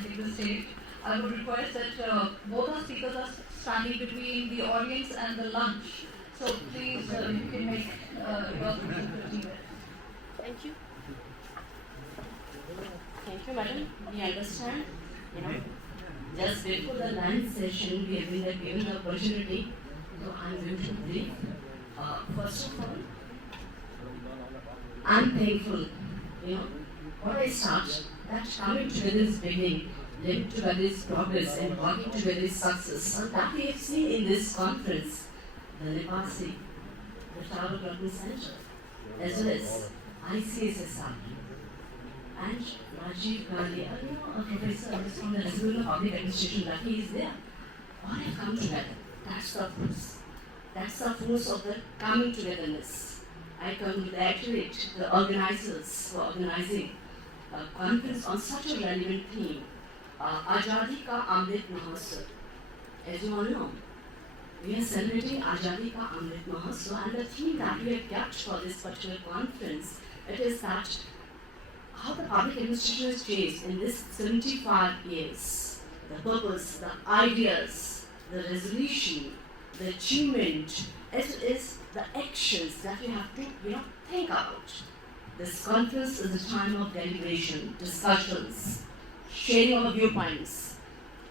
take the stage. I would request that both our speakers are standing between the audience and the lunch. So please, if you can make your speaking. Thank you. Thank you, madam. We understand, just before the lunch session, we have been given the opportunity. So I'm going to brief. First of all, I'm thankful, what I start, that coming together is beginning, living together is progress, and working together is success. So that we have seen in this conference, the Aadiwasi, the Tower Development Center, as well as ICSSR, and Rajiv Gandhi, a professor from the School of Public Administration, that he is there. All have come together. That's the force. That's the force of the coming togetherness. I congratulate the organizers for organizing a conference on such a relevant theme, Azadi Ka Amrit Mahotsav. As you all know, we are celebrating Azadi Ka Amrit Mahotsav, and the theme that we have kept for this particular conference, it is that how the public administration has changed in this 75 years. The purpose, the ideas, the resolution, the achievement, as well as the actions that we have to, think about. This conference is a time of deliberation, discussions, sharing of viewpoints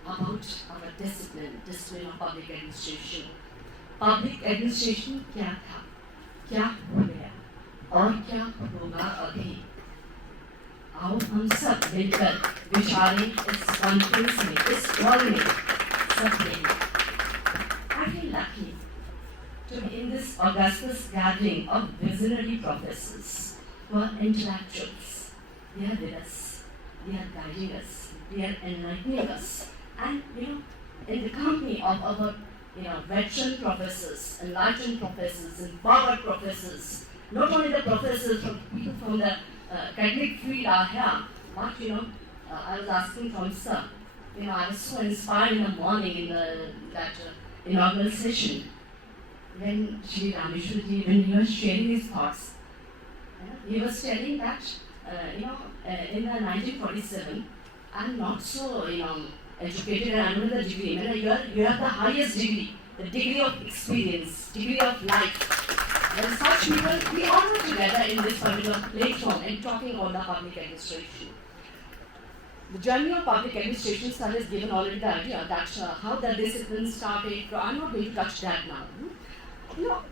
about our discipline of public administration. Public administration क्या था, क्या हो गया, और क्या होगा अभी. आओ हम सब मिलकर विचारें इस कॉन्फ्रेंस में, इस हॉल में सब मिलें. I feel lucky to be in this august gathering of visionary professors who are intellectuals. They are with us, they are guiding us, they are enlightening us, and in the company of our veteran professors, enlightened professors, empowered professors. Not only the professors, from people from the academic field are here, but I was asking from sir, I was so inspired in the morning in that inaugural session when Shri Rameshwarji, when he was sharing his thoughts, he was telling that in the 1947, I'm not so educated and I'm the degree. You have the highest degree, the degree of experience, degree of life. And such people, we all are together in this particular platform and talking about the public administration. The journey of public administration, sir has given already the idea that how the discipline started. I'm not going to touch that now.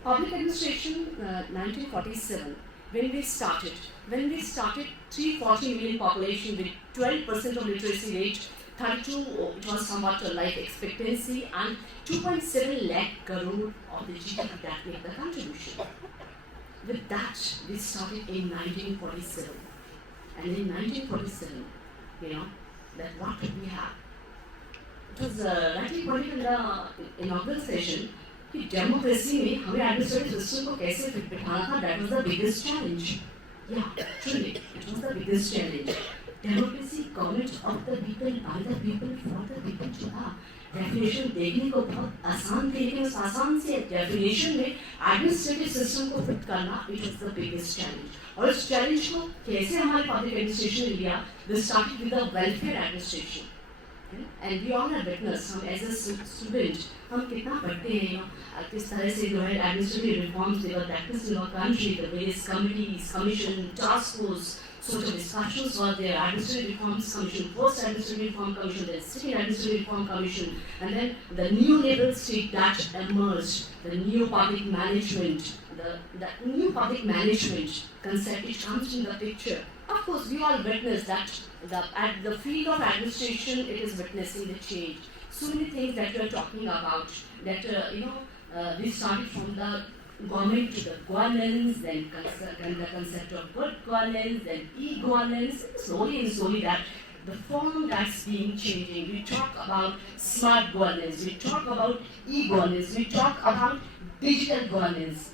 Public administration, 1947, when we started 340 million population with 12% of literacy rate, 32, it was somewhat a life expectancy, and 2.7 lakh crore of the GDP that made the contribution. With that, we started in 1947. And in 1947, that what did we have? It was rightly pointed in the inaugural session कि democracy में हमें administrative system को कैसे fit बिठाना था, that was the biggest challenge. Yeah, truly, it was the biggest challenge. Democracy, government of the people, by the people, for the people जो था, definition देखने को बहुत आसान थी, लेकिन उस आसान से definition में administrative system को fit करना, it was the biggest challenge. और इस challenge को कैसे हमारे public administration ने लिया? We started with the welfare administration. And we all have witnessed, हम as a student, हम कितना पढ़ते हैं, किस तरह से जो है administrative reforms they were practiced in our country, the various committees, commission, task force, sort of discussions were there, administrative reforms commission, post administrative reform commission, then second administrative reform commission, and then the new level state that emerged, the new public management, the new public management concept, it comes in the picture. Of course, we all witness that at the field of administration, it is witnessing the change. So many things that we are talking about, that we started from the government to the governance, then the concept of good governance, then e-governance, slowly that the form that's being changing. We talk about smart governance, we talk about e-governance, we talk about digital governance,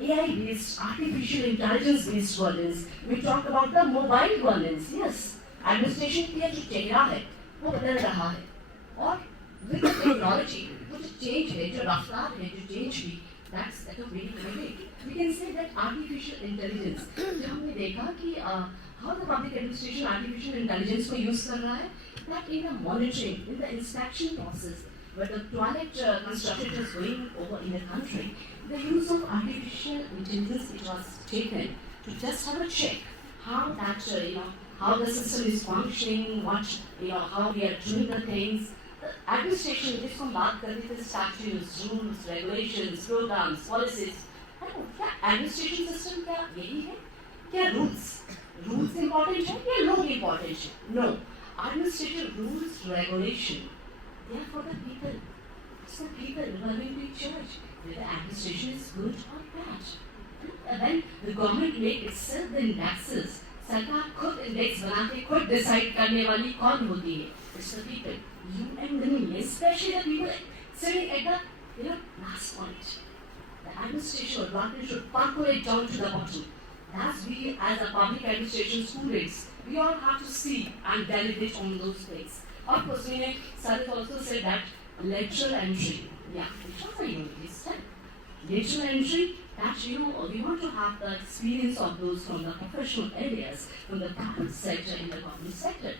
AI-based, artificial intelligence-based governance. We talk about the mobile governance. Yes, administration की जो चेहरा है, वो बदल रहा है, और with technology, वो जो change है, जो रफ्तार है, जो change भी, that's a very good way. We can say that artificial intelligence. जब हमने देखा कि how the public administration artificial intelligence को use कर रहा है, that in the monitoring, in the inspection process, where the toilet construction was going over in the country, the use of artificial intelligence it was taken to just have a check how that how the system is functioning, what how we are doing the things. The administration is from बात करते थे statutes, rules, regulations, programs, policies. क्या administration system क्या यही है? क्या rules important है या law important है? No. Administrative rules, regulation, they are for the people. It's the people who are going to be judged whether the administration is good or bad. And then the government make itself the indexes. सरकार खुद index बना के खुद decide करने वाली कौन होती है? It's the people. You and me, especially the people sitting at the last point. The administration or government should percolate down to the bottom. That's we as a public administration students, we all have to see and deliberate on those things. Of course, Sir also said that lateral entry. Yeah, it was a unity step. Lateral entry, that we want to have the experience of those from the professional areas, from the private sector and the government sector.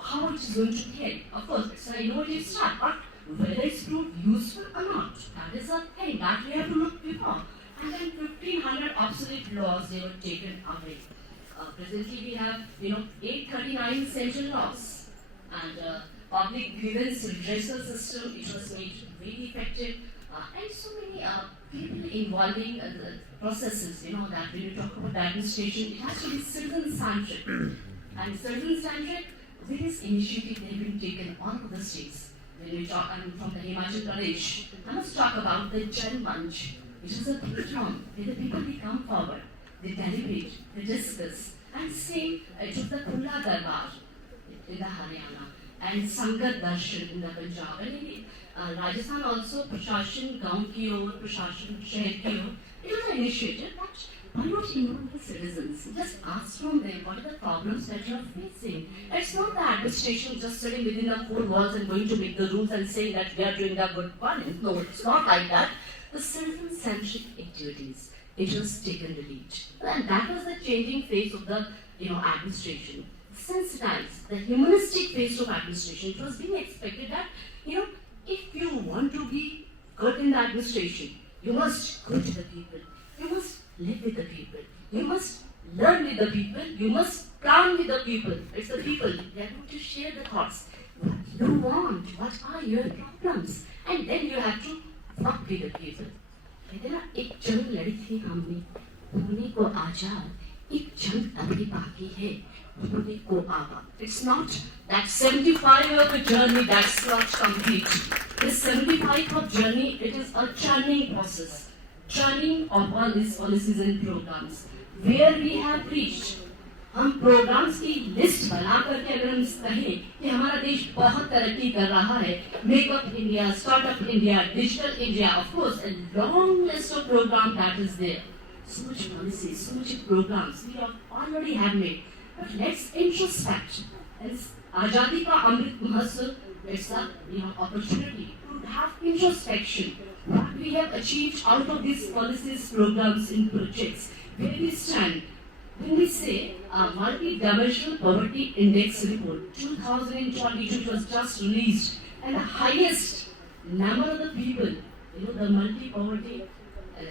How it is going to be. Of course, it's an innovative start, but whether it's proved useful or not, that is a thing that we have to look before. And then 1,500 obsolete laws, they were taken away. Presently, we have 839 central laws, and public grievance redressal system, it was made very effective, and so many people involving the processes, that when you talk about the administration, it has to be citizen-centric. And citizen-centric, various initiatives have been taken all over the states. When we talk, I'm from the Himachal Pradesh, I must talk about the JNVU. It is a platform where the people they come forward, they deliberate, they discuss, and say it was the Khula Darbar in the Haryana and Sangat Darshan in the Punjab. And in Rajasthan also, Prashashan Gaon ki or Prashashan Shahar ki or, it was an initiative that why not involve the citizens? Just ask from them what are the problems that you are facing. It's not the administration just sitting within the four walls and going to make the rules and saying that we are doing the good one. No, it's not like that. The citizen-centric activities, it was taken the lead. And that was the changing face of the administration. Sensitized, the humanistic face of administration. It was being expected that, if you want to be good in the administration, you must go to the people. You must live with the people. You must learn with the people. You must plan with the people. It's the people. They are going to share the thoughts. What you want? What are your problems? And then you have to work with the people. कहते ना एक जंग लड़ी थी हमने होने को आजाद एक जंग अभी बाकी है होने को आबाद. It's not that 75 of the journey that's not complete. This 75 of journey, it is a churning process. Churning of all these policies and programs. Where we have reached, हम प्रोग्राम्स की लिस्ट बना करके अगर हम कहें कि हमारा देश बहुत तरक्की कर रहा है, makeup India, startup India, digital India, of course a long list of program that is there. So much policies, so much programs we already have made. But let's introspect. It's आजादी का Amrit Mahotsav, it's a opportunity to have introspection. What we have achieved out of these policies, programs, and projects, where we stand. When we say multi-dimensional poverty index report 2022 was just released, and the highest number of the people, the multi-poverty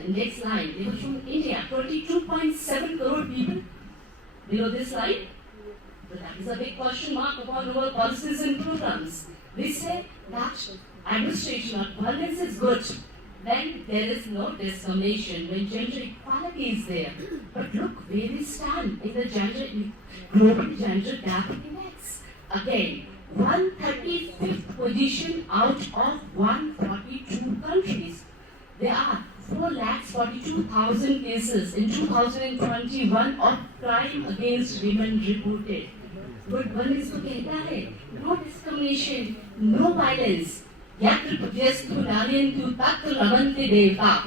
index line, they were from India, 22.7 crore people below this line. But that is a big question mark upon our policies and programs. We say that administration or governance is good when there is no discrimination, when gender equality is there. But look where we stand in the global gender gap index. Again, 135th position out of 142 countries. There are 442,000 cases in 2021 of crime against women reported. But one is no discrimination, no violence. Narain to Datta Lavante Deva.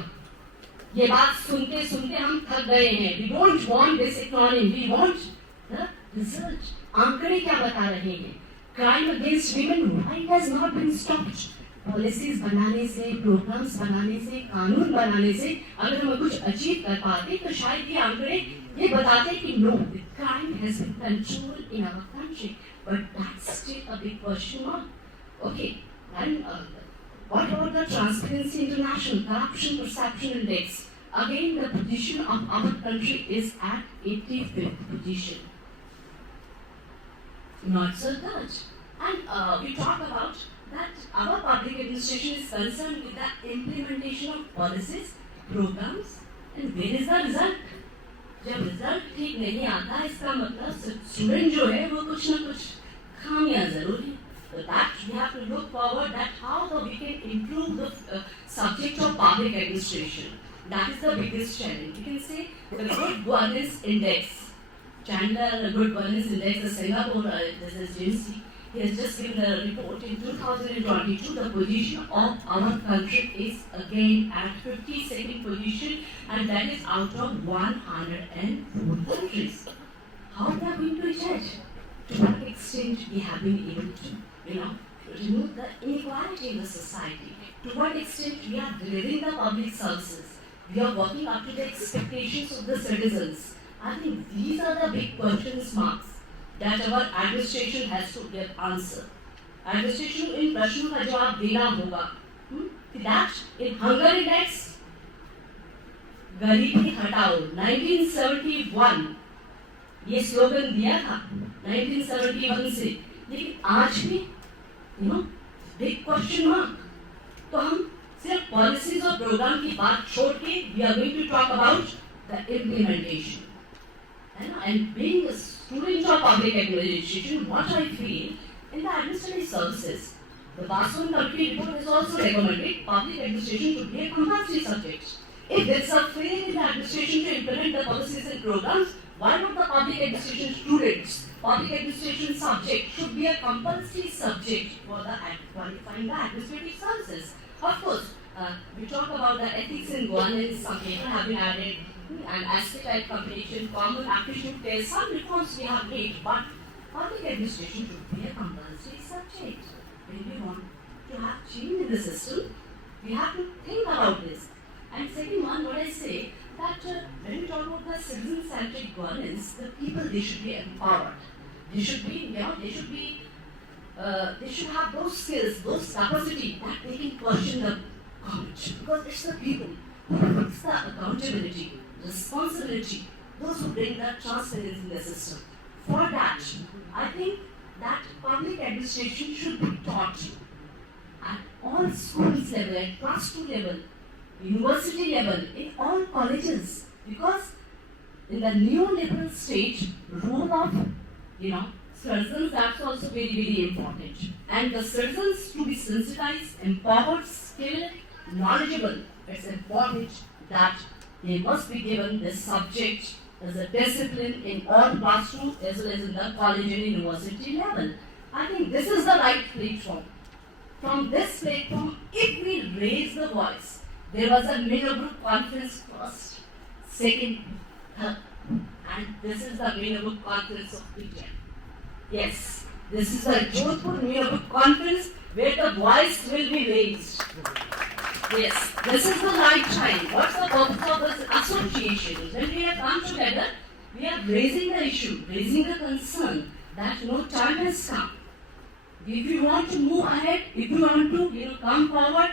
ये बात सुनते सुनते हम थक गए हैं. We don't want this economy. We want the result. आंकड़े क्या बता रहे हैं? Crime against women, why it has not been stopped? Policies बनाने से, programs बनाने से, कानून बनाने से, अगर हम कुछ achieve कर पाते, तो शायद ये आंकड़े ये बताते कि no, the crime has been controlled in our country, but that's still a big question mark. Okay, and what about the Transparency International Corruption Perception Index? Again, the position of our country is at 85th position. Not so good. And we talk about that our public administration is concerned with the implementation of policies, programs, and where is the result? जब result ठीक नहीं आता इसका मतलब student जो है वो कुछ ना कुछ खामियां जरूर है. So that we have to look forward that how we can improve the subject of public administration. That is the biggest challenge. You can say the good governance index. Chandler Good Governance Index, the Singapore, this is Jim. He has just given a report in 2022. The position of our country is again at 52nd position, and that is out of 104 countries. How we are going to judge? To what extent we have been able to, remove the inequality in the society? To what extent we are delivering the public services? We are working up to the expectations of the citizens. I think these are the big question marks that our administration has to give answer. Administration in प्रश्नों का जवाब देना होगा. That in hunger index, गरीबी हटाओ, 1971 ये slogan दिया था 1971 से, लेकिन आज भी बिग क्वेश्चन मार्क. तो हम सिर्फ पॉलिसीज और प्रोग्राम की बात छोड़ के we are going to talk about the implementation. And being a student of public administration, what I feel in the administrative services, the Bhawan Committee report has also recommended public administration to be a compulsory subject. If there is a failure in the administration to implement the policies and programs, why not the public administration students? Public administration subject should be a compulsory subject for the qualifying the administrative services. Of course, we talk about the ethics and governance. Some people have been added. And asset completion, common aptitude tests, some reforms we have made, but public administration should be a compulsory subject. When we want to have change in the system, we have to think about this. And second one, what I say, that when we talk about the citizen-centric governance, the people, they should be empowered. They should be, they should have those skills, those capacity that they can question the government. Because it's the people who fix the accountability, responsibility, those who bring that transparency in the system. For that, I think that public administration should be taught at all schools level, at class 2 level, university level, in all colleges. Because in the neoliberal stage, role of, citizens, that's also very, very important. And the citizens to be sensitized, empowered, skilled, knowledgeable, it's important that they must be given this subject as a discipline in all classrooms as well as in the college and university level. I think this is the right platform. From this platform, if we raise the voice, there was a Manroop conference first, second, third, and this is the Manroop conference of India. Yes, this is the Jodhpur Manroop conference where the voice will be raised. Yes, this is the right time. What's the purpose of this association? When we have come together, we are raising the issue, raising the concern that no time has come. If you want to move ahead, if you want to come forward,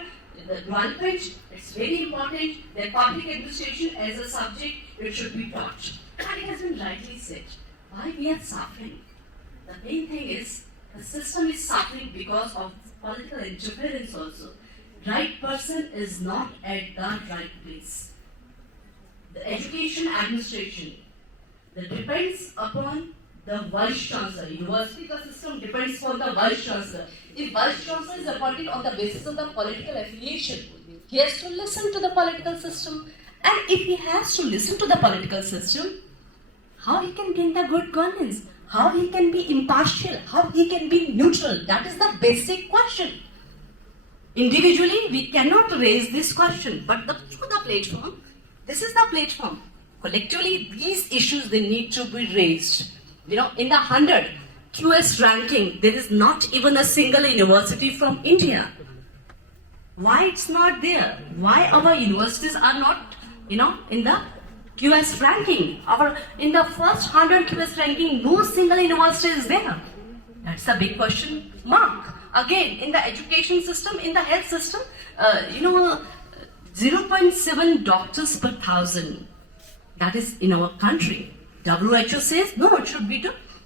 the development, it's very important that public administration as a subject, it should be taught. And it has been rightly said. Why we are suffering? The main thing is, the system is suffering because of political interference also. Right person is not at the right place. The education administration that depends upon the Vice Chancellor. University system depends on the Vice Chancellor. If Vice Chancellor is appointed on the basis of the political affiliation, he has to listen to the political system. And if he has to listen to the political system, how he can bring the good governance? How he can be impartial? How he can be neutral? That is the basic question. Individually, we cannot raise this question, but through the platform, this is the platform. Collectively, these issues, they need to be raised. In the 100 QS ranking, there is not even a single university from India. Why it's not there? Why our universities are not, in the QS ranking. In the first 100 QS ranking, no single university is there. That's a big question mark. Again, in the education system, in the health system, 0.7 doctors per 1,000. That is in our country. WHO says, no, it should be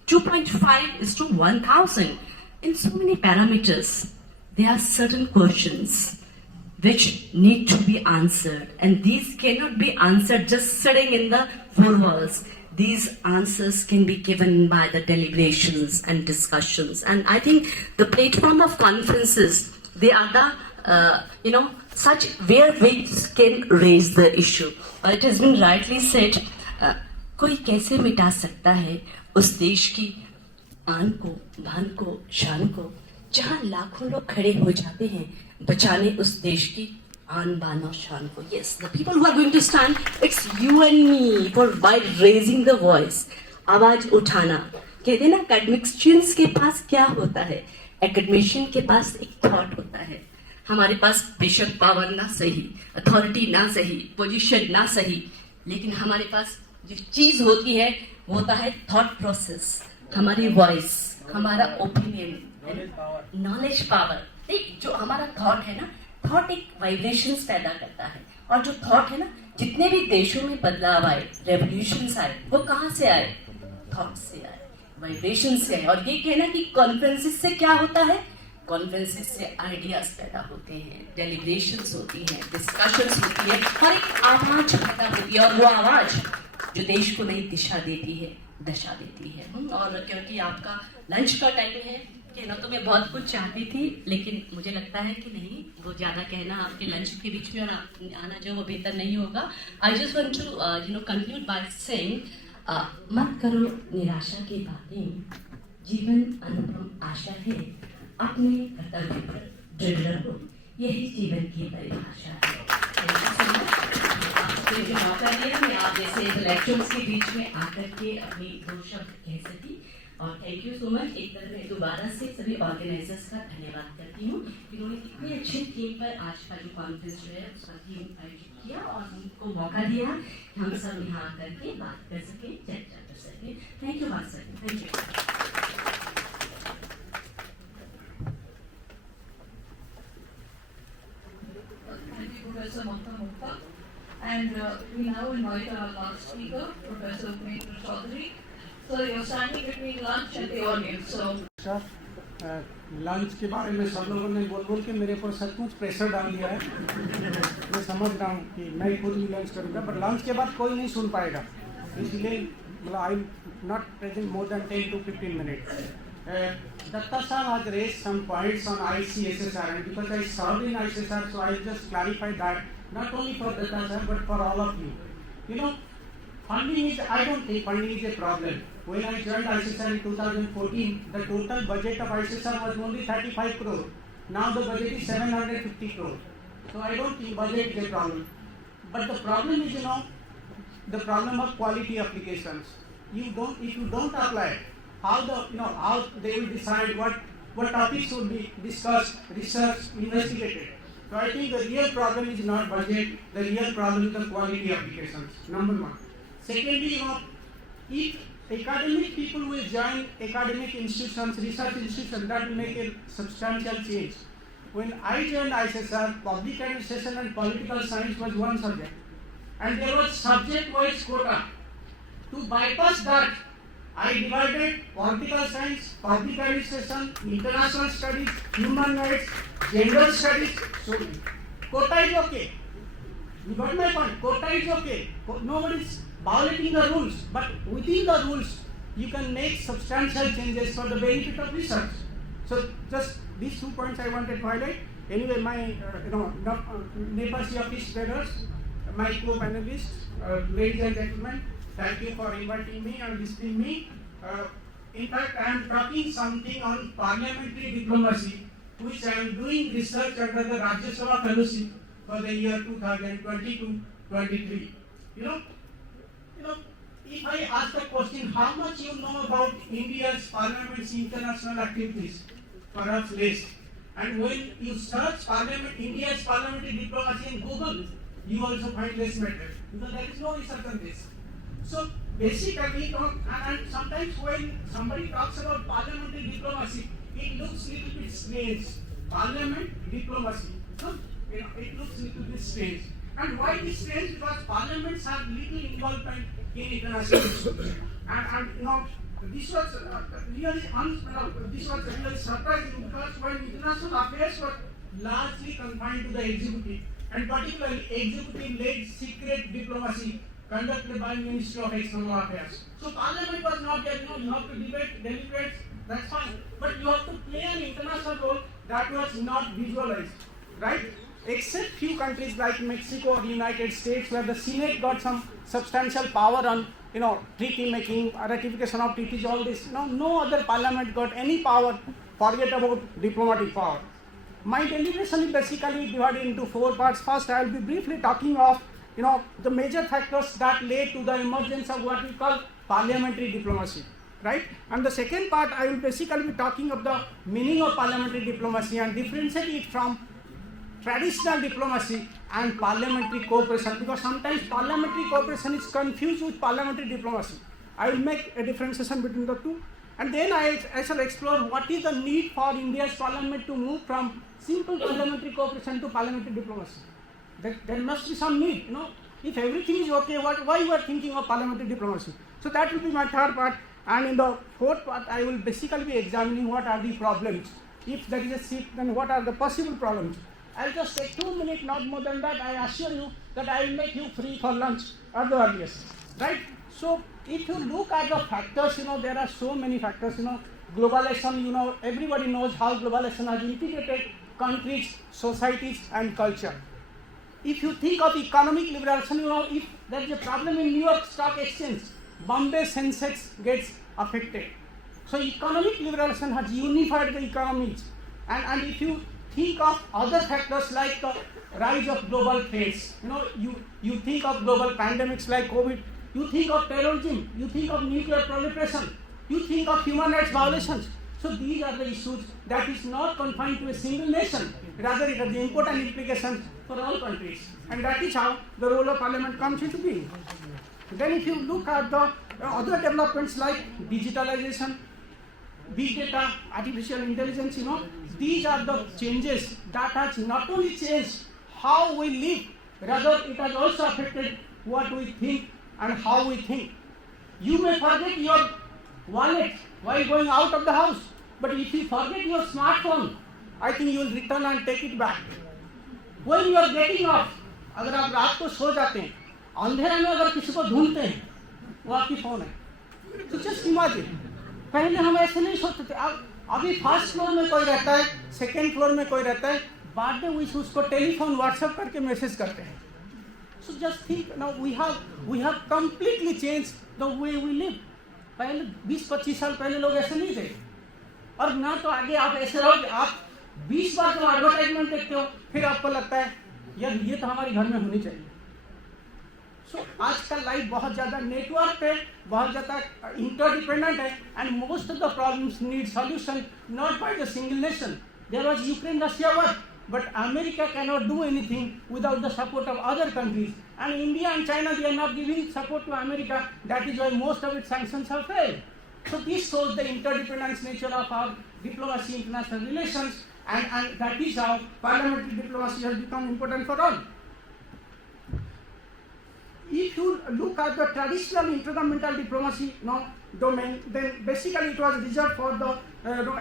2.5 is to 1,000. In so many parameters, there are certain questions which need to be answered. And these cannot be answered just sitting in the four walls. These answers can be given by the deliberations and discussions. And I think the platform of conferences, they are the, such where we can raise the issue. It has been rightly said, कोई कैसे मिटा सकता है उस देश की आन को, भान को, शान को, जहाँ लाखों लोग खड़े हो जाते हैं बचाने उस देश की आन बान और शान को. Yes, the people who are going to stand, it's you and me by raising the voice. आवाज उठाना. कहते हैं ना, academicians के पास क्या होता है? Academician के पास एक thought होता है. हमारे पास बेशक पावर ना सही, अथॉरिटी ना सही, पोजीशन ना सही, लेकिन हमारे पास जो चीज होती है वो होता है थॉट प्रोसेस, हमारी वॉइस, हमारा ओपिनियन, नॉलेज पावर. जो हमारा थॉट है ना, थॉट एक वाइब्रेशंस पैदा करता है. और जो थॉट है ना, जितने भी देशों में बदलाव आए, रेवोल्यूशंस आए, वो कहाँ से आए? थॉट से आए, वाइब्रेशन से आए. और ये कहना कि कॉन्फ्रेंसेस से क्या होता है? कॉन्फ्रेंसेस से आइडियाज पैदा होते हैं, डेलिब्रेशंस होती हैं, डिस्कशंस होती है, और एक आवाज पैदा होती है. और वो आवाज जो देश को नई दिशा देती है, दशा देती है. और क्योंकि आपका लंच का टाइम है, कहना तो मैं बहुत कुछ चाहती थी, लेकिन मुझे लगता है कि नहीं, वो ज़्यादा कहना आपके लंच के बीच में और आना जो वो बेहतर नहीं होगा. I just want to conclude by saying, मत करो निराशा की बातें, जीवन अनुपम आशा है, अपने कर्तव्य पर दृढ़ रहो, यही जीवन की परिभाषा है. जो मौका दिया, मैं आप जैसे लेक्चर्स के बीच में आकर के अपनी दो शब्द कह सकी. और थैंक यू सो मच. एक तरह मैं दोबारा से सभी ऑर्गेनाइजर्स का धन्यवाद करती हूँ, जिन्होंने इतनी अच्छी थीम पर आज का जो कॉन्फ्रेंस जो है उसका थीम आयोजित किया और हमको मौका दिया कि हम सब यहाँ आकर के बात कर सकें, चर्चा कर सकें. थैंक यू बात sir. Thank you. Professor Mathur. And we now invite our last speaker, Professor K. So you're standing between lunch and the audience. So lunch के बारे में सब लोगों ने बोल के मेरे ऊपर सचमुच प्रेशर डाल दिया है. मैं समझ रहा हूँ कि मैं खुद भी लंच करूँगा, पर लंच के बाद कोई नहीं सुन पाएगा, इसलिए मतलब I am not present more than 10 to 15 minutes. Datta sir has raised some points on ICSSR, and because I served in ICSSR, so I just clarify that not only for Datta sir but for all of you. Funding is, I don't think funding is a problem. When I joined ICSSR in 2014, the total budget of ICSSR was only 35 crore. Now the budget is 750 crore. So I don't think budget is a problem. But the problem is, the problem of quality applications. If you don't apply, how they will decide what topics should be discussed, researched, investigated. So I think the real problem is not budget, the real problem is the quality applications, number one. Secondly, if academic people will join academic institutions, research institutions, that will make a substantial change. When I joined ICSSR, public administration and political science was one subject. And there was subject-wise quota. To bypass that, I divided political science, public administration, international studies, human rights, general studies. So, quota is okay. You got my point? Quota is okay. Nobody is violating the rules, but within the rules, you can make substantial changes for the benefit of research. So, just these 2 points I wanted to highlight. Anyway, my Nepasi office bearers, my co-panelists, ladies and gentlemen, thank you for inviting me and listening me. In fact, I am talking something on parliamentary diplomacy, which I am doing research under the Rajya Sabha Fellowship for the year 2022-23. If I ask the question, how much you know about India's parliament's international activities, perhaps less. And when you search India's parliamentary diplomacy in Google, you also find less matter because there is no research on this. So basically, and sometimes when somebody talks about parliamentary diplomacy, it looks little bit strange. Parliament diplomacy, it looks little bit strange. And why it is strange? Because parliaments have little involvement in international issues. And this was really surprising because when international affairs were largely confined to the executive, and particularly executive-led secret diplomacy conducted by Ministry of External Affairs. So Parliament was not there, you have to debate, deliberate, that's fine. But you have to play an international role that was not visualized, right? Except few countries like Mexico or United States where the Senate got some substantial power on treaty making, ratification of treaties, all this. No other parliament got any power, forget about diplomatic power. My deliberation is basically divided into 4 parts. First, I will be briefly talking of the major factors that led to the emergence of what we call parliamentary diplomacy, right? And the second part, I will basically be talking of the meaning of parliamentary diplomacy and differentiate it from traditional diplomacy and parliamentary cooperation, because sometimes parliamentary cooperation is confused with parliamentary diplomacy. I will make a differentiation between the two, and then I shall explore what is the need for India's parliament to move from simple parliamentary cooperation to parliamentary diplomacy. There must be some need, If everything is okay, why you are thinking of parliamentary diplomacy? So that will be my third part, and in the fourth part, I will basically be examining what are the problems. If there is a shift, then what are the possible problems? I'll just take 2 minutes, not more than that. I assure you that I will make you free for lunch at the earliest, right? So if you look at the factors, there are so many factors, globalization, everybody knows how globalization has integrated countries, societies and culture. If you think of economic liberalization, if there is a problem in New York Stock Exchange, Bombay Sensex gets affected. So economic liberalization has unified the economies. And if you think of other factors like the rise of global threats, you think of global pandemics like COVID, you think of terrorism, you think of nuclear proliferation, you think of human rights violations. So these are the issues that is not confined to a single nation, rather it has the important implications for all countries. And that is how the role of parliament comes into being. Then if you look at the other developments like digitalization, big data, artificial intelligence, these are the changes that has not only changed how we live, rather it has also affected what we think and how we think. You may forget your wallet while going out of the house, but if you forget your smartphone, I think you will return and take it back. When you are getting off, अगर आप रात को सो जाते हैं, अंधेरे में अगर किसी को ढूंढते हैं, वो आपकी फोन है. So just imagine, पहले हम ऐसे नहीं सोचते थे. अभी फर्स्ट फ्लोर में कोई रहता है, सेकेंड फ्लोर में कोई रहता है, बर्थडे विश उसको टेलीफोन व्हाट्सएप करके मैसेज करते हैं. So just think, now we have completely changed the way we live. पहले 20-25 साल पहले लोग ऐसे नहीं थे, और ना तो आगे आप ऐसे रहोगे. आप 20 बार जो एडवर्टाइजमेंट देखते हो, फिर आपको लगता है यार ये तो हमारे घर में होनी चाहिए. सो आज का लाइफ बहुत ज़्यादा नेटवर्क है, बहुत ज़्यादा इंटरडिपेंडेंट है, and most of the problems need solution not by the single nation. There was Ukraine Russia war, but America cannot do anything without the support of other countries, and India and China, they are not giving support to America. That is why most of its sanctions have failed. So this shows the interdependence nature of our diplomacy, international relations, and that is how parliamentary diplomacy has become important for all. If you look at the traditional intergovernmental diplomacy domain, then basically it was reserved for the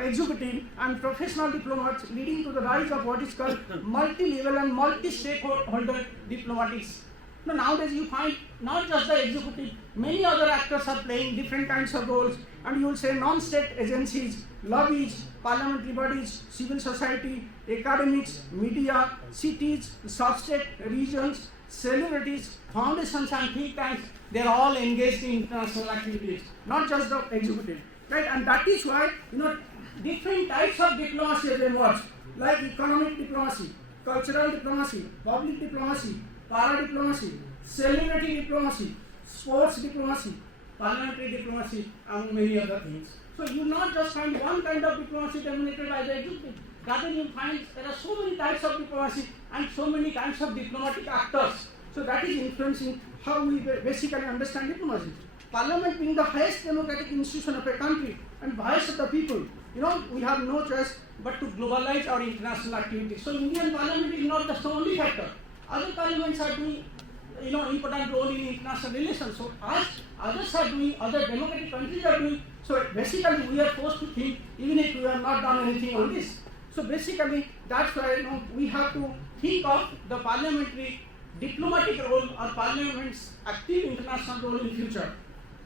executive and professional diplomats, leading to the rise of what is called multi-level and multi-stakeholder diplomatics. Nowadays you find not just the executive, many other actors are playing different kinds of roles, and you will say non-state agencies, lobbies, parliamentary bodies, civil society, academics, media, cities, sub-state regions, celebrities, foundations and think tanks, they are all engaged in international activities, not just the executive, right? And that is why, different types of diplomacy have emerged, like economic diplomacy, cultural diplomacy, public diplomacy, para-diplomacy, celebrity diplomacy, sports diplomacy, parliamentary diplomacy, among many other things. So you not just find one kind of diplomacy dominated by the executive, rather you find there are so many types of diplomacy and so many kinds of diplomatic actors So that is influencing how we basically understand diplomacy. Parliament being the highest democratic institution of a country and voice of the people, we have no choice but to globalize our international activities. So Indian Parliament is not the only factor. Other parliaments are doing, important role in international relations. So as others are doing, other democratic countries are doing. So basically we are forced to think, even if we have not done anything on this. So basically that's why we have to think of the parliamentary diplomatic role or parliament's active international role in future.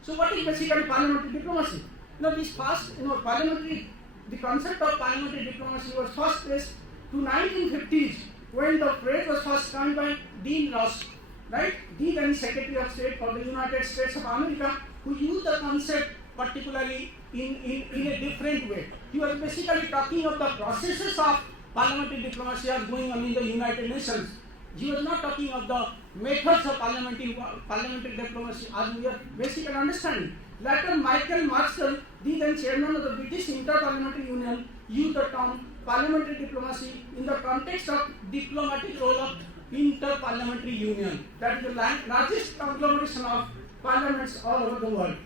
So what is basically parliamentary diplomacy? This past, the concept of parliamentary diplomacy was first traced to 1950s when the phrase was first coined by Dean Ross, right? The then Secretary of State for the United States of America, who used the concept particularly in a different way. He was basically talking of the processes of parliamentary diplomacy as going on in the United Nations. He was not talking of the methods of parliamentary diplomacy as we are basically understanding. Later, Michael Marshall, the then chairman of the British Inter-Parliamentary Union, used the term parliamentary diplomacy in the context of diplomatic role of Inter-Parliamentary Union. That is the largest conglomeration of parliaments all over the world.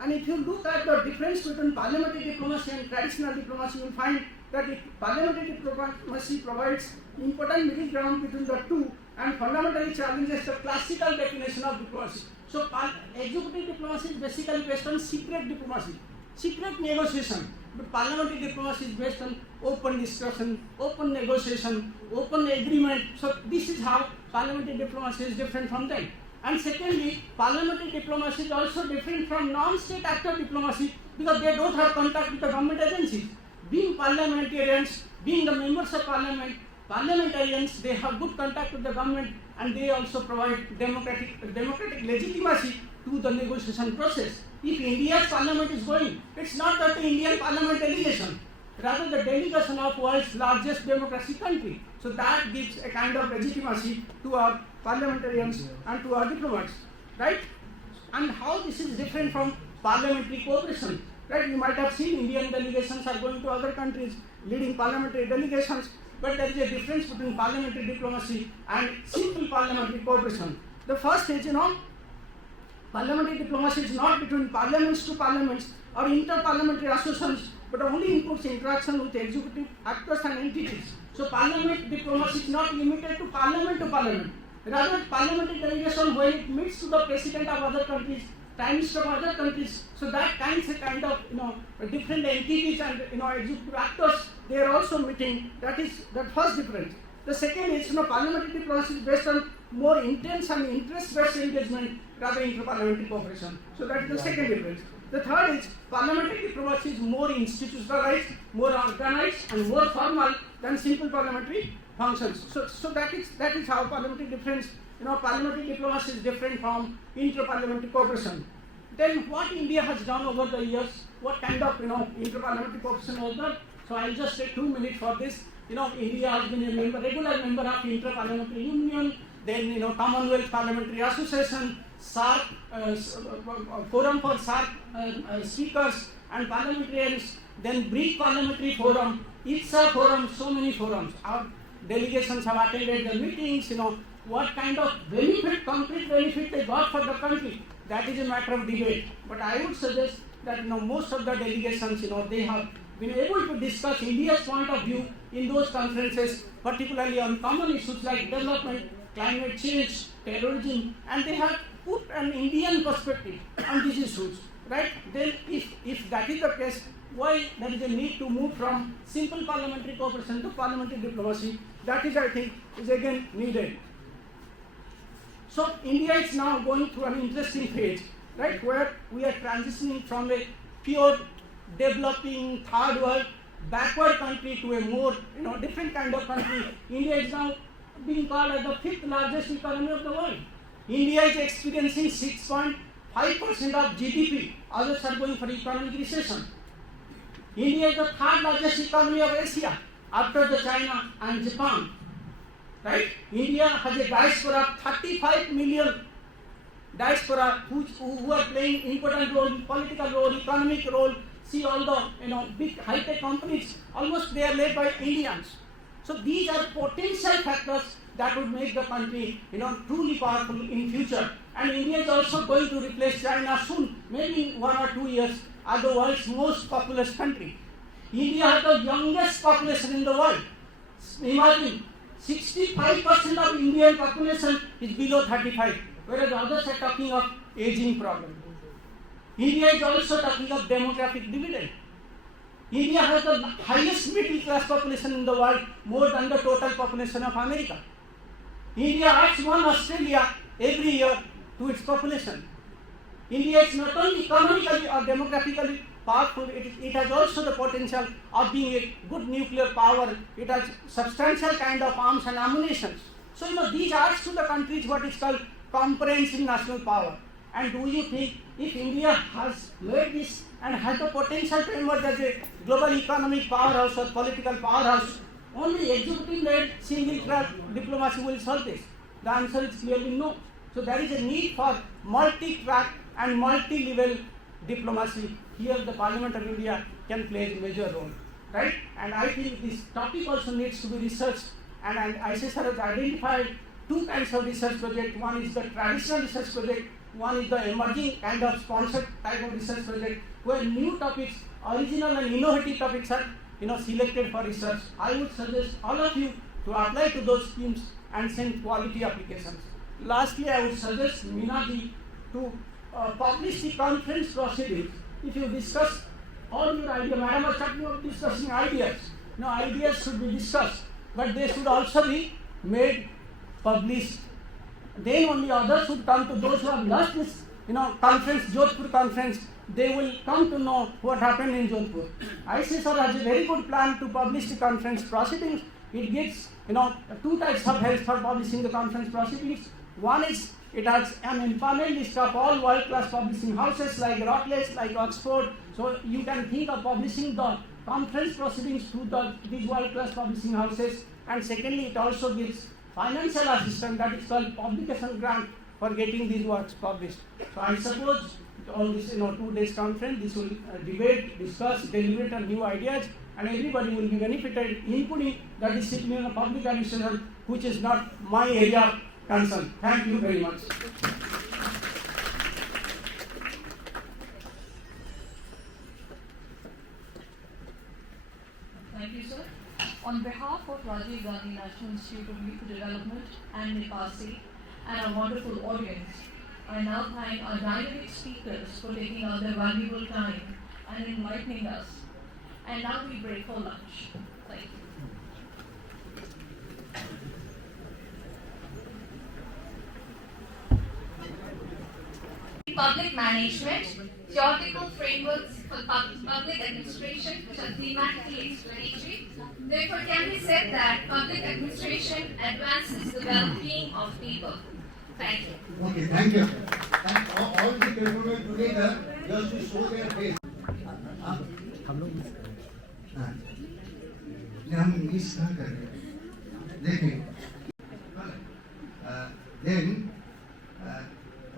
And if you look at the difference between parliamentary diplomacy and traditional diplomacy, you will find that parliamentary diplomacy provides important middle ground between the two and fundamentally challenges the classical definition of diplomacy. So executive diplomacy is basically based on secret diplomacy, secret negotiation. But parliamentary diplomacy is based on open discussion, open negotiation, open agreement. So this is how parliamentary diplomacy is different from that. And secondly, parliamentary diplomacy is also different from non-state actor diplomacy because they don't have contact with the government agencies. Being parliamentarians, being the members of parliament, parliamentarians, they have good contact with the government and they also provide democratic legitimacy to the negotiation process. If India's parliament is going, it's not that the Indian parliament delegation, rather the delegation of world's largest democracy country. So that gives a kind of legitimacy to our parliamentarians and to our diplomats, right? And how this is different from parliamentary cooperation, right? You might have seen Indian delegations are going to other countries, leading parliamentary delegations, but there is a difference between parliamentary diplomacy and simple parliamentary cooperation. The first is, parliamentary diplomacy is not between parliaments to parliaments or inter-parliamentary associations, but only includes interaction with executive actors and entities. So parliament diplomacy is not limited to parliament. Rather, parliamentary delegation, when it meets to the president of other countries, prime minister of other countries, so that kinds of different entities and executive actors, they are also meeting. That is the first difference. The second is parliamentary diplomacy is based on more intense and interest-based engagement rather than inter-parliamentary cooperation. So that is the second difference. The third is parliamentary diplomacy is more institutionalized, more organized, and more formal than simple parliamentary functions. So that is how parliamentary difference. Parliamentary diplomacy is different from inter-parliamentary cooperation. Then what India has done over the years, what kind of inter-parliamentary cooperation was done? So I'll just take 2 minutes for this. India has been a regular member of Inter-Parliamentary Union, then Commonwealth Parliamentary Association, SARC, Forum for SARC speakers and parliamentarians, then BRIC Parliamentary Forum, ITSA Forum, so many forums. Our delegations have attended the meetings, what kind of benefit, concrete benefit they got for the country, that is a matter of debate. But I would suggest that most of the delegations, they have been able to discuss India's point of view in those conferences, particularly on common issues like development, climate change, terrorism, and they have put an Indian perspective on these issues, right? Then if that is the case, why there is a need to move from simple parliamentary cooperation to parliamentary diplomacy? That is, I think, is again needed. So India is now going through an interesting phase, right, where we are transitioning from a pure developing third world backward country to a more different kind of country. India is now being called as the 5th largest economy of the world. India is experiencing 6.5% of GDP. Others are going for economic recession. India is the 3rd largest economy of Asia after the China and Japan. Right? India has a diaspora of 35 million diaspora who are playing important role, political role, economic role. See all the big high-tech companies, almost they are led by Indians. So these are potential factors that would make the country, truly powerful in future. And India is also going to replace China soon, maybe in 1 or 2 years, as the world's most populous country. India has the youngest population in the world. Imagine, 65% of Indian population is below 35, whereas others are talking of aging problem. India is also talking of demographic dividend. India has the highest middle class population in the world, more than the total population of America. India adds 1 Australia every year to its population. India is not only economically or demographically powerful, it has also the potential of being a good nuclear power. It has substantial kind of arms and ammunition. So, these adds to the country's what is called comprehensive national power. And do you think if India has made this and has the potential to emerge as a global economic powerhouse or political powerhouse, only executive-led single-track diplomacy will solve this? The answer is clearly no. So there is a need for multi-track and multi-level diplomacy. Here the Parliament of India can play a major role, right? And I think this topic also needs to be researched, and ICSSR has identified 2 kinds of research projects. One is the traditional research project, one is the emerging kind of sponsored type of research project, where new topics, original and innovative topics are selected for research. I would suggest all of you to apply to those schemes and send quality applications. Lastly, I would suggest Meena ji to publish the conference proceedings. If you discuss all your ideas, Madam was talking about discussing ideas. Ideas should be discussed, but they should also be made published. Then only others would come to those who have lost this, conference, Jodhpur conference. They will come to know what happened in Jodhpur. ICSSR has a very good plan to publish the conference proceedings. It gives, 2 types of help for publishing the conference proceedings. One is it has an empaneled list of all world-class publishing houses like Routledge, like Oxford. So you can think of publishing the conference proceedings through these world-class publishing houses. And secondly, it also gives financial assistance, that is called publication grant, for getting these works published. So I suppose on this 2 days conference, this will debate, discuss, deliberate on new ideas, and everybody will be benefited, including the discipline of public administration, which is not my area of concern. Thank you very much. Thank you, sir. On behalf of Rajiv Gandhi National Institute of Youth Development and Nipasi and our wonderful audience, I now thank our dynamic speakers for taking out their valuable time and enlightening us. And now we break for lunch. Thank you. Public management, theoretical frameworks for public administration which are thematically explanatory. Therefore, can be said that public administration advances the well-being of people. Thank you. Okay, thank you. And all the gentlemen together just to show their face. हम miss ना करें देखें then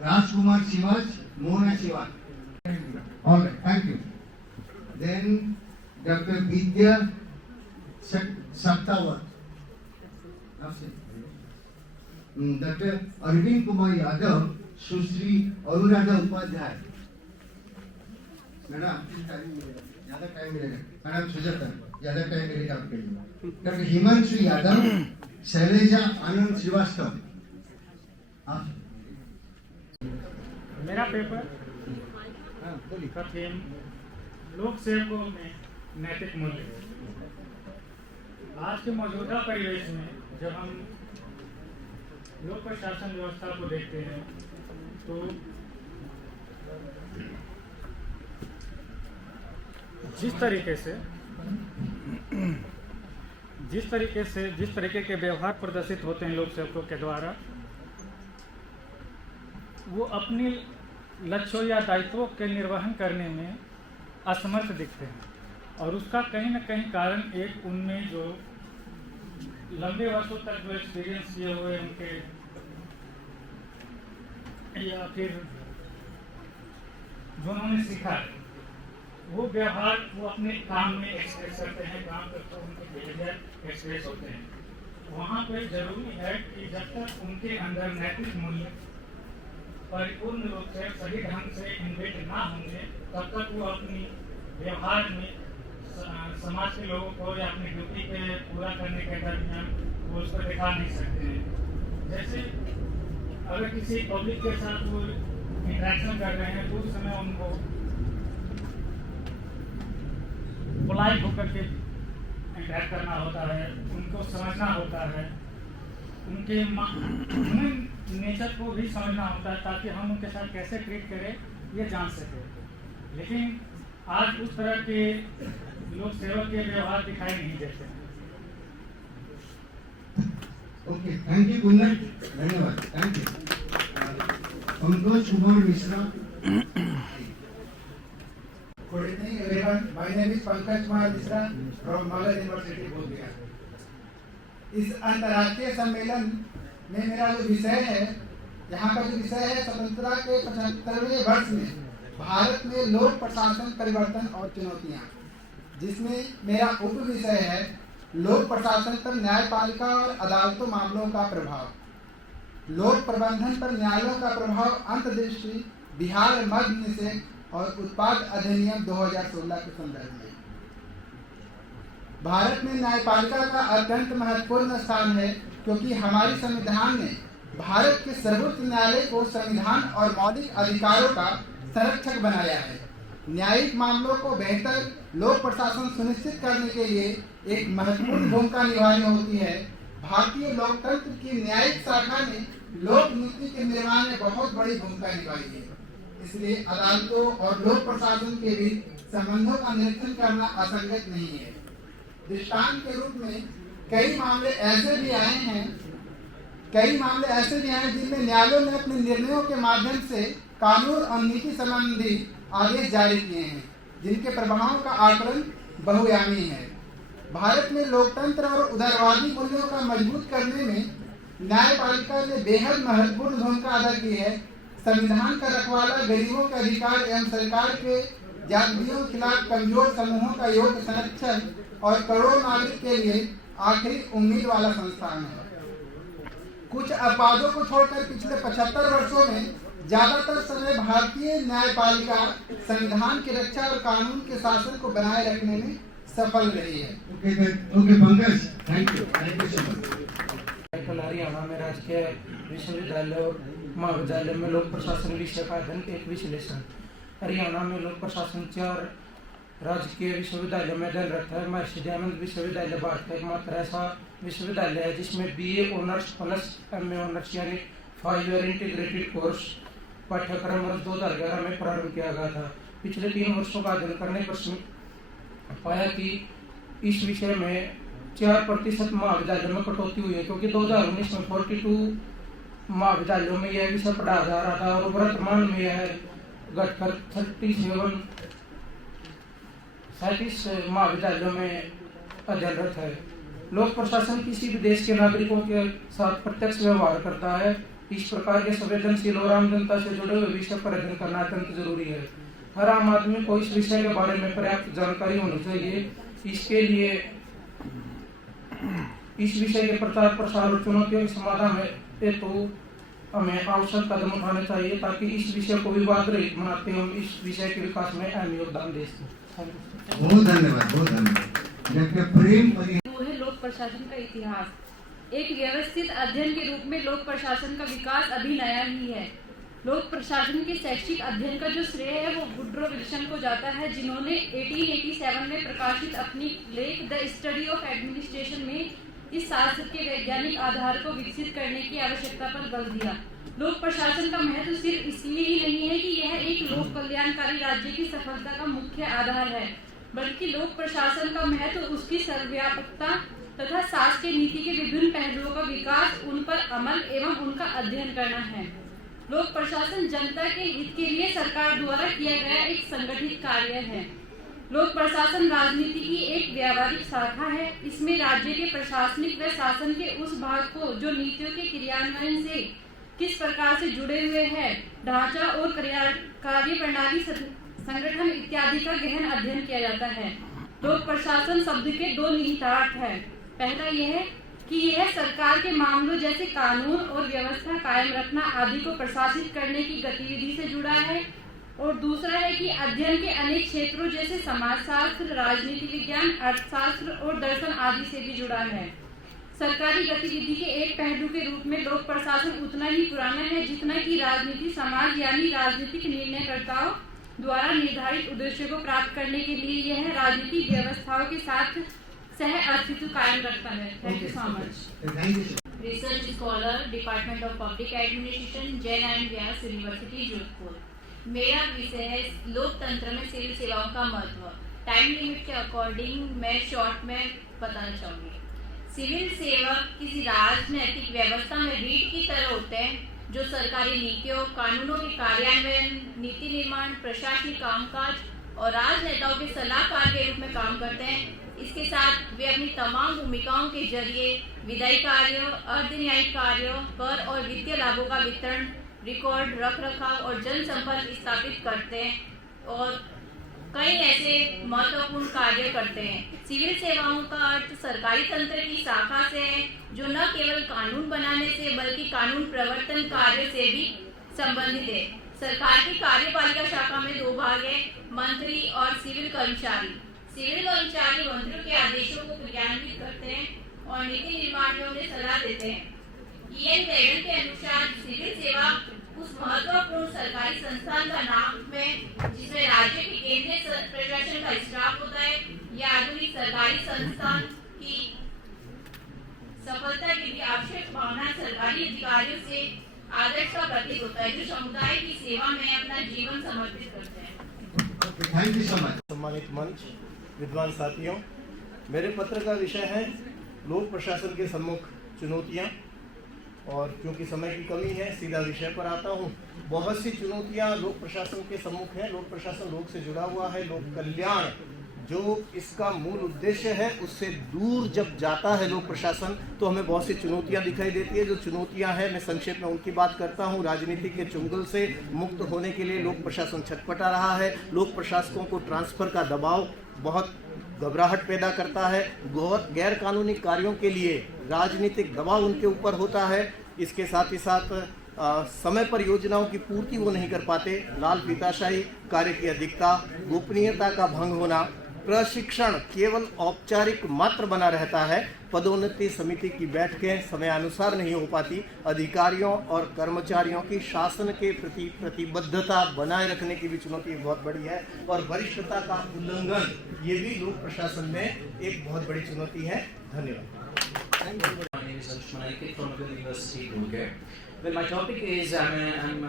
Rajkumar Shivaj, Mona Shivaj. All right, thank you. Then Dr. Vidya Saptawat. Dr. Arvind Kumar Yadav, Sushri Anuradha Upadhyay. Madam, ज़्यादा time मिलेगा. Madam Sujata, ज़्यादा time मिलेगा आपके लिए. Dr. Himanshu Yadav, Shaileja Anand Srivastava. मेरा paper का theme लोक सेवकों में नैतिक मूल्य। आज के मौजूदा परिवेश में जब हम लोक प्रशासन व्यवस्था को देखते हैं तो जिस तरीके के व्यवहार प्रदर्शित होते हैं लोक सेवकों के द्वारा, वो अपनी लक्ष्यों या दायित्वों के निर्वहन करने में असमर्थ दिखते हैं, और उसका कहीं न कहीं कारण एक उनमें जो लंबे वर्षों तक जो एक्सपीरियंस किए हुए उनके या फिर जो उन्होंने सीखा वो व्यवहार वो अपने काम में एक्सप्रेस करते हैं, काम करते हैं, उनके बिहेवियर एक्सप्रेस होते हैं। वहाँ पे जरूरी है कि जब तक उनके अंदर नैतिक मूल्य परिपूर्ण रूप से सही ढंग से इन्वेट ना होंगे तब तक वो अपनी व्यवहार में समाज के लोगों को या अपनी ड्यूटी पे पूरा करने के दरमियान वो उसको दिखा नहीं सकते हैं। जैसे अगर किसी पब्लिक के साथ वो इंटरेक्शन कर रहे हैं तो उस समय उनको पोलाइट होकर के इंटरेक्ट करना होता है, उनको समझना होता है, उनके ह्यूमन नेचर को भी समझना होता है ताकि हम उनके साथ कैसे ट्रीट करें ये जान सके। लेकिन आज उस तरह के लोक सेवक के व्यवहार दिखाई नहीं देते। ओके, थैंक यू कुंदन, धन्यवाद, thank you. Pankaj Kumar Mishra. Good evening everyone. My name is Pankaj Kumar Mishra from Mala University, Bodhgaya. इस अंतर्राष्ट्रीय सम्मेलन में मेरा जो विषय है, यहाँ का जो विषय है स्वतंत्रता के 75वें वर्ष में भारत में लोक प्रशासन परिवर्तन और चुनौतियाँ, जिसमें मेरा उप विषय है लोक प्रशासन पर न्यायपालिका और अदालतों मामलों का प्रभाव, लोक प्रबंधन पर न्यायालयों का प्रभाव, अंतर्दृष्टि, बिहार मद्य निषेध और उत्पाद अधिनियम 2016 के संदर्भ में। भारत में न्यायपालिका का अत्यंत महत्वपूर्ण स्थान है क्योंकि हमारे संविधान ने भारत के सर्वोच्च न्यायालय को संविधान और मौलिक अधिकारों का संरक्षक बनाया है। न्यायिक मामलों को बेहतर लोक प्रशासन सुनिश्चित करने के लिए एक महत्वपूर्ण भूमिका निभानी होती है। भारतीय लोकतंत्र की न्यायिक शाखा ने लोक नीति के निर्माण में बहुत बड़ी भूमिका निभाई है। इसलिए अदालतों और लोक प्रशासन के बीच संबंधों का निरीक्षण करना असंगत नहीं है। दृष्टांत के रूप में कई मामले ऐसे भी आए हैं जिनमें न्यायालयों ने अपने निर्णयों के माध्यम से कानून और नीति संबंधी आदेश जारी किए हैं, जिनके प्रभावों का आकलन बहुआयामी है। भारत में लोकतंत्र और उदारवादी मूल्यों का मजबूत करने में न्यायपालिका ने बेहद महत्वपूर्ण भूमिका अदा की है। संविधान का रखवाला, गरीबों के अधिकार एवं सरकार के जातियों के खिलाफ कमजोर समूहों का योग्य संरक्षण और करोड़ों नागरिक के लिए आखिरी उम्मीद वाला संस्थान है। कुछ अपवादों को छोड़कर पिछले 75 वर्षों में ज्यादातर समय भारतीय न्यायपालिका संविधान की रक्षा और कानून के शासन को बनाए रखने में सफल रही है। Okay Pankaj, thank you so much. कल हरियाणा में राजकीय विश्वविद्यालय और महाविद्यालय में लोक प्रशासन विषय का अध्ययन एक विश्लेषण। हरियाणा में लोक प्रशासन 4 राजकीय विश्वविद्यालय में अध्ययनरत है। महर्षि दयानंद विश्वविद्यालय भारत का एकमात्र ऐसा विश्वविद्यालय है जिसमें BA honours plus MA honours यानी 5 ईयर इंटीग्रेटेड कोर्स पाठ्यक्रम वर्ष 2011 में प्रारंभ किया गया था। पिछले 3 वर्षों का अध्ययन करने पर पाया कि इस विषय में 4% महाविद्यालयों में कटौती हुई है, क्योंकि 2019 में 42 महाविद्यालयों में यह विषय पढ़ाया जा रहा था और वर्तमान में यह घटकर 37 महाविद्यालयों में अध्ययनरत है। लोक प्रशासन किसी भी देश के नागरिकों के साथ प्रत्यक्ष व्यवहार करता है। इस प्रकार के संवेदनशील और आम जनता से जुड़े हुए विषय पर अध्ययन करना अत्यंत जरूरी है। हर आम आदमी को इस विषय के बारे में पर्याप्त जानकारी होनी चाहिए। इसके लिए इस विषय के प्रचार प्रसार और चुनौतियों के समाधान हेतु हमें आवश्यक कदम उठाने चाहिए ताकि इस विषय को विवाद रहित बनाते हम इस विषय के विकास में अहम योगदान दे सकें। बहुत धन्यवाद। प्रेम है लोक प्रशासन का इतिहास। एक व्यवस्थित अध्ययन के रूप में लोक प्रशासन का विकास अभी नया ही है। लोक प्रशासन के शैक्षिक अध्ययन का जो श्रेय है वो वुड्रो विल्सन को जाता है, जिन्होंने 1887 में प्रकाशित अपनी लेख द स्टडी ऑफ एडमिनिस्ट्रेशन में इस शास्त्र के वैज्ञानिक आधार को विकसित करने की आवश्यकता पर बल दिया। लोक प्रशासन का महत्व सिर्फ इसलिए ही नहीं है कि यह एक लोक कल्याणकारी राज्य की सफलता का मुख्य आधार है, बल्कि लोक प्रशासन का महत्व उसकी सर्वव्यापकता तथा शासकीय नीति के विभिन्न पहलुओं का विकास, उन पर अमल एवं उनका अध्ययन करना है। लोक प्रशासन जनता के हित के लिए सरकार द्वारा किया गया एक संगठित कार्य है। लोक प्रशासन राजनीति की एक व्यावहारिक शाखा है। इसमें राज्य के प्रशासनिक व शासन के उस भाग को जो नीतियों के क्रियान्वयन से किस प्रकार से जुड़े हुए हैं, ढांचा और कार्य प्रणाली, संगठन इत्यादि का गहन अध्ययन किया जाता है। लोक प्रशासन शब्द के 2 निहितार्थ है। पहला यह कि यह सरकार के मामलों जैसे कानून और व्यवस्था कायम रखना आदि को प्रशासित करने की गतिविधि से जुड़ा है, और दूसरा है कि अध्ययन के अनेक क्षेत्रों जैसे समाजशास्त्र, राजनीति विज्ञान, अर्थशास्त्र और दर्शन आदि से भी जुड़ा है। सरकारी गतिविधि के एक पहलू के रूप में लोक प्रशासन उतना ही पुराना है जितना कि राजनीति समाज यानी राजनीतिक निर्णयकर्ताओं द्वारा निर्धारित उद्देश्यों को प्राप्त करने के लिए यह राजनीतिक व्यवस्थाओं के साथ सह अस्तित्व कायम रखता है। Thank you so much. Research scholar, department of public administration, Jain Vyas university, Jodhpur. मेरा विषय है लोकतंत्र में सिविल सेवाओं का महत्व। टाइम लिमिट के अकॉर्डिंग मैं शॉर्ट में बताना चाहूंगी। सिविल सेवक किसी राजनैतिक व्यवस्था में रीढ़ की तरह होते हैं जो सरकारी नीतियों, कानूनों के कार्यान्वयन, नीति निर्माण, प्रशासनिक कामकाज और राजनेताओं के सलाहकार के रूप में काम करते हैं। इसके साथ वे अपनी तमाम भूमिकाओं के जरिए विधायी कार्यों, अर्धन्यायिक कार्यों, कर और वित्तीय लाभों का वितरण, रिकॉर्ड, रख रखाव और जनसंपर्क स्थापित करते हैं और कई ऐसे महत्वपूर्ण कार्य करते हैं। सिविल सेवाओं का अर्थ सरकारी तंत्र की शाखा से है जो न केवल कानून बनाने से बल्कि कानून प्रवर्तन कार्य से भी संबंधित है। सरकार की कार्यपालिका शाखा में दो भाग है, मंत्री और सिविल कर्मचारी। सिविल कर्मचारी मंत्रियों के आदेशों को क्रियान्वित करते हैं और नीति निर्माण में उन्हें सलाह देते हैं। E.N. के अनुसार सिविल सेवा उस महत्वपूर्ण सरकारी संस्थान का नाम है जिसमें राज्य के केंद्रीय प्रशासन का स्टाफ होता है। यह आधुनिक सरकारी संस्थान की सफलता के लिए आवश्यक भावना सरकारी अधिकारियों से आदर्श का प्रतीक होता है जो समुदाय की सेवा में अपना जीवन समर्पित करते हैं। Thank you so much. सम्मानित मंच, विद्वान साथियों, मेरे पत्र का विषय है लोक प्रशासन के सम्मुख चुनौतियां, और क्योंकि समय की कमी है सीधा विषय पर आता हूँ। बहुत सी चुनौतियां लोक प्रशासन के सम्मुख हैं। लोक प्रशासन लोक से जुड़ा हुआ है। लोक कल्याण जो इसका मूल उद्देश्य है उससे दूर जब जाता है लोक प्रशासन तो हमें बहुत सी चुनौतियां दिखाई देती है। जो चुनौतियां हैं मैं संक्षेप में उनकी बात करता हूं। राजनीति के चुंगल से मुक्त होने के लिए लोक प्रशासन छटपटा रहा है। लोक प्रशासकों को ट्रांसफर का दबाव बहुत घबराहट पैदा करता है। गैर कानूनी कार्यों के लिए राजनीतिक दबाव उनके ऊपर होता है। इसके साथ ही साथ समय पर योजनाओं की पूर्ति वो नहीं कर पाते। लाल फीताशाही, कार्य की अधिकता, गोपनीयता का भंग होना, प्रशिक्षण केवल औपचारिक मात्र बना रहता है। पदोन्नति समिति की बैठकें समयानुसार नहीं हो पाती। अधिकारियों और कर्मचारियों की शासन के प्रति प्रतिबद्धता बनाए रखने की भी चुनौती बहुत बड़ी है। और वरिष्ठता का उल्लंघन ये भी लोक प्रशासन में एक बहुत बड़ी चुनौती है। धन्यवाद। My name is Raigar from the University of Raigar. Well, my topic is I'm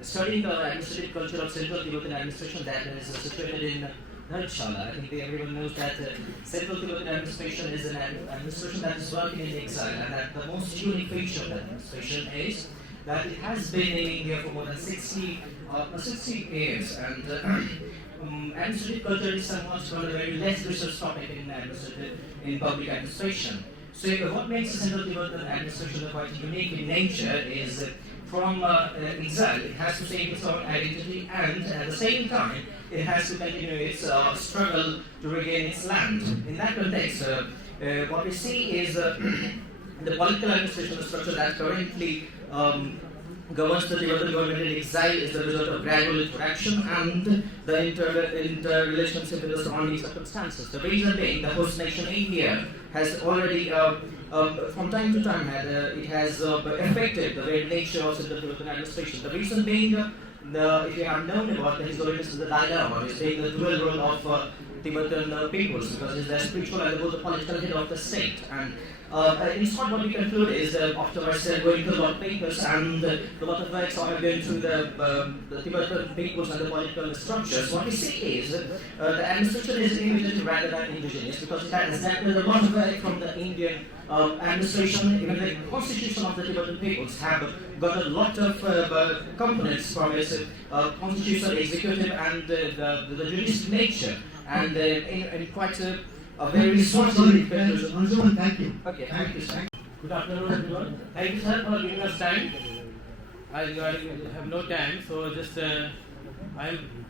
studying the administrative culture of Central Tibetan administration that is situated in Dharamshala. I think everyone knows that Central Tibetan administration is an administration that is working in exile, and that the most unique feature of that administration is that it has been in India for more than 60 years, and administrative culture is somewhat a very less research topic in public administration. So what makes the Central Tibetan administration quite unique in nature is from exile, it has to save its own identity, and at the same time, it has to continue its struggle to regain its land. In that context, what we see is the political administration structure that currently governs the Tibetan government in exile is the result of gradual interaction and the interrelationship with the surrounding circumstances. The reason being, the host nation India has already, from time to time, it has affected the very nature of the Tibetan administration. The reason being, if you have known about the historians of the dialogue, is being the dual role of Tibetan peoples, because it's the spiritual and the political head of the state. And in short, what we conclude is afterwards going through a lot of papers and a lot of works are going through the Tibetan peoples and the political structures. What we see is the administration is indigenous rather than indigenous, because it has adapted a lot of work from the Indian administration. Even the constitution of the Tibetan peoples have got a lot of components from its constitutional, executive and the judicial nature, and in quite a very responsible Thank you. Okay, thank you, sir. Good afternoon, everyone. Thank you, sir, for giving us time. I have no time, so just I am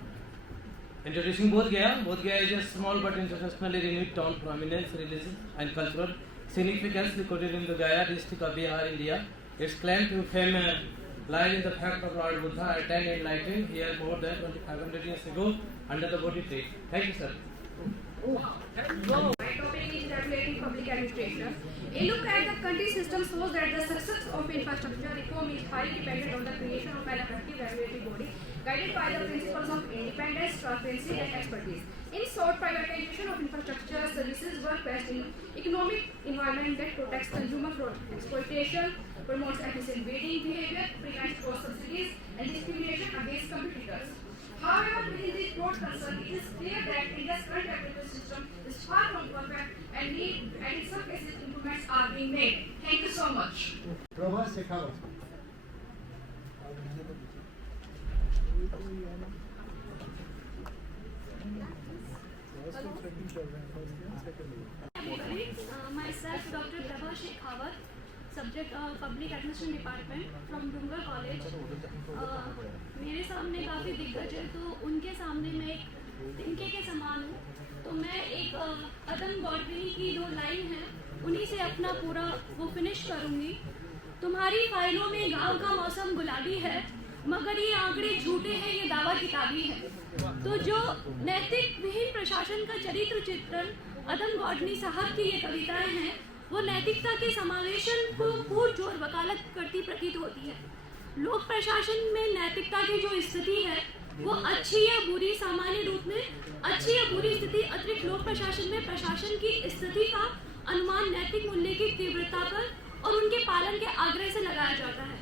introducing Bodh Gaya. Bodh Gaya is a small but internationally renowned town, prominence, religious and cultural significance recorded in the Gaya district of Bihar, India. Its claim to fame lies in the fact of Lord Buddha attained enlightenment here more than 2500 years ago under the Bodhi tree. Thank you, sir. My topic is regulating public administration. A look at the country system shows that the success of infrastructure reform is highly dependent on the creation of an effective regulatory body guided by the principles of independence, transparency and expertise. In short, privatization of infrastructure services work best in economic environment that protects consumer from exploitation, promotes efficient bidding behavior, prevents cost subsidies and discrimination against competitors. However, within this broad concern, it is clear that India's current regulatory system is far from perfect and in some cases improvements are being made. Thank you so much. Prabhat Sekhawat. Myself, Dr. Prabhat Sekhawat, subject Public Administration Department from Dungar college. मेरे सामने काफ़ी दिग्गज है तो उनके सामने मैं एक तिनके के समान हूँ. तो मैं एक अदम गॉडविनी की 2 लाइन है उन्हीं से अपना पूरा वो फिनिश करूँगी. तुम्हारी फाइलों में गांव का मौसम गुलाबी है मगर ये आंकड़े झूठे हैं, ये दावा किताबी है. तो जो नैतिक विहीन प्रशासन का चरित्र चित्रण अदम गॉडविनी साहब की ये कविताएं हैं वो नैतिकता के समावेशन को पूर्ण जोर वकालत करती प्रतीत होती है. लोक प्रशासन में नैतिकता की जो स्थिति है वो अच्छी या बुरी, सामान्य रूप में अच्छी या बुरी स्थिति अतिरिक्त लोक प्रशासन में प्रशासन की स्थिति का अनुमान नैतिक मूल्य की तीव्रता पर और उनके पालन के आग्रह से लगाया जाता है.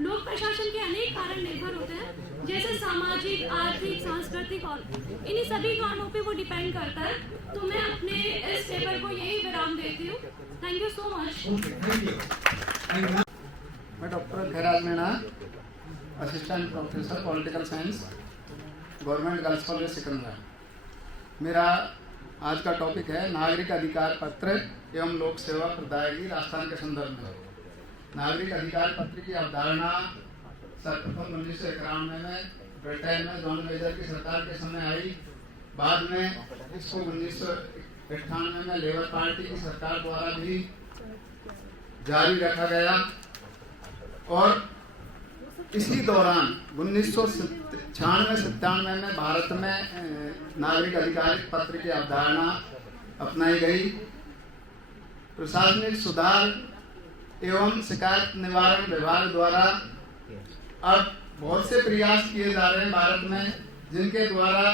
लोक प्रशासन के अनेक कारण निर्भर होते हैं जैसे सामाजिक, आर्थिक, सांस्कृतिक और इन्हीं सभी कारणों पे वो डिपेंड करता है. तो मैं अपने इस पेपर को यही विराम देती हूँ. Thank you so much. मैं doctor Khairaj Meena, assistant professor political science, government girls college Sikandra. मेरा आज का टॉपिक है नागरिक अधिकार पत्र एवं लोक सेवा प्रदायगी राजस्थान के संदर्भ में. नागरिक अधिकार पत्र की अवधारणा सर्वप्रथम 1991 में ब्रिटेन में जॉन मेजर की सरकार के समय आई. बाद में इसको 1998 में लेबर पार्टी की सरकार द्वारा भी जारी रखा गया और इसी दौरान 1996-97 में भारत में नागरिक अधिकार पत्र की अवधारणा अपनाई गई. प्रशासनिक सुधार एवं शिकायत निवारण विभाग द्वारा अब बहुत से प्रयास किए जा रहे हैं भारत में जिनके द्वारा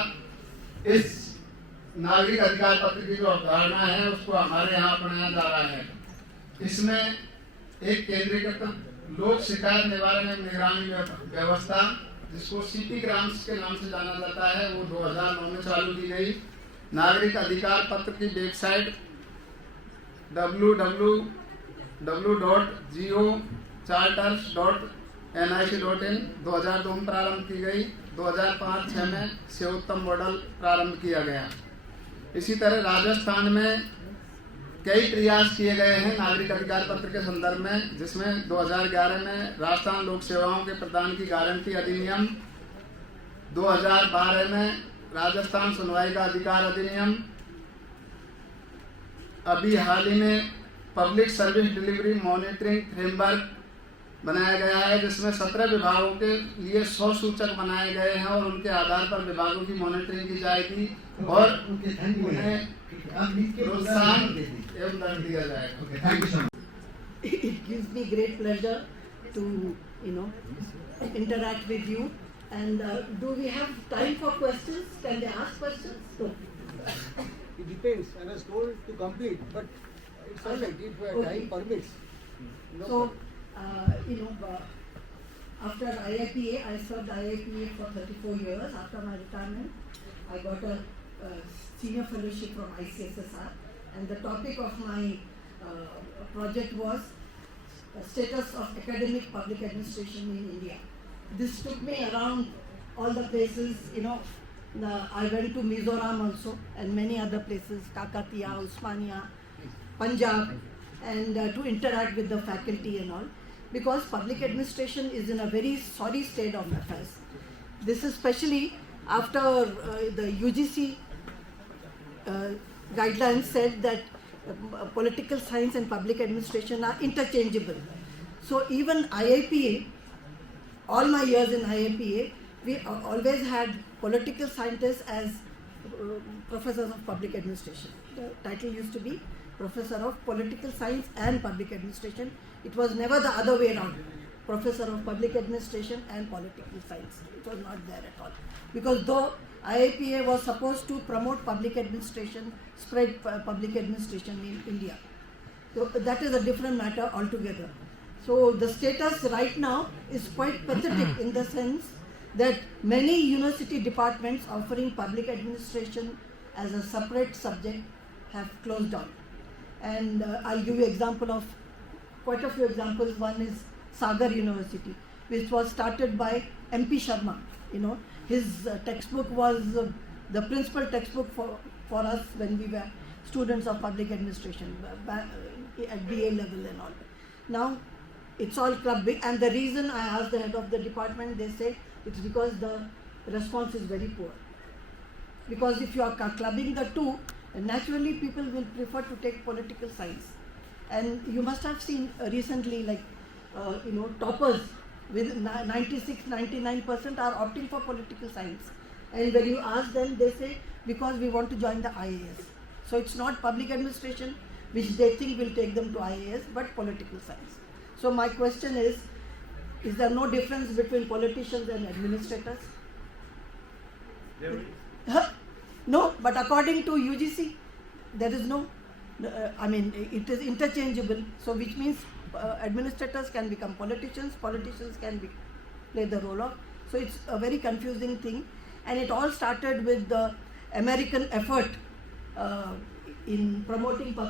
इस नागरिक अधिकार पत्र की जो अवधारणा है उसको हमारे यहाँ अपनाया जा रहा है. इसमें एक केंद्रीकृत लोक शिकायत निवारण एवं निगरानी व्यवस्था जिसको सीपी ग्राम्स के नाम से जाना जाता है वो 2009 में चालू की गई. नागरिक अधिकार पत्र की वेबसाइट www.geocharters.nic.in 2002 में प्रारंभ की गई. 2005-06 में सेवोत्तम मॉडल प्रारंभ किया गया. इसी तरह राजस्थान में कई प्रयास किए गए हैं नागरिक अधिकार पत्र के संदर्भ में जिसमें 2011 में राजस्थान लोक सेवाओं के प्रदान की गारंटी अधिनियम, 2012 में राजस्थान सुनवाई का अधिकार अधिनियम, अभी हाल ही में public service delivery monitoring framework बनाया गया है जिसमें 17 विभागों के लिए 100 सूचक बनाए गए हैं और उनके आधार पर विभागों की मॉनिटरिंग की जाएगी और उन्हें प्रोत्साहन एवं दंड दिया जाएगा. It gives me great pleasure to interact with you. And do we have time for questions? Can they ask questions? No. It depends. I was told to complete, but it's all right if time permits. So, after IIPA, I served IIPA for 34 years. After my retirement, I got a senior fellowship from ICSSR, and the topic of my project was status of academic public administration in India. This took me around all the places, I went to Mizoram also and many other places, Kakatiya, Osmania, Punjab, and to interact with the faculty and all, because public administration is in a very sorry state of affairs. This is especially after the UGC guidelines said that political science and public administration are interchangeable. So even IAPA, all my years in IAPA, we always had political scientists as professors of public administration. The title used to be Professor of Political Science and Public Administration. It was never the other way around. Professor of Public Administration and Political Science. It was not there at all. Because though IAPA was supposed to promote public administration, spread public administration in India. So that is a different matter altogether. So the status right now is quite pathetic in the sense that many university departments offering public administration as a separate subject have closed down. And I'll give you example of quite a few examples. One is Sagar University, which was started by MP Sharma. You know, his textbook was the principal textbook for us when we were students of public administration at BA level and all. Now it's all clubbing, and the reason I asked the head of the department, they say it's because the response is very poor. Because if you are clubbing the two, naturally people will prefer to take political science. And you must have seen recently, like, toppers with 96-99% are opting for political science. And when you ask them, they say, because we want to join the I.A.S. So it's not public administration, which they think will take them to I.A.S, but political science. So my question is there no difference between politicians and administrators? There is. No, but according to UGC, there is no, it is interchangeable. So which means administrators can become politicians, politicians can play the role of. So it's a very confusing thing. And it all started with the American effort in promoting public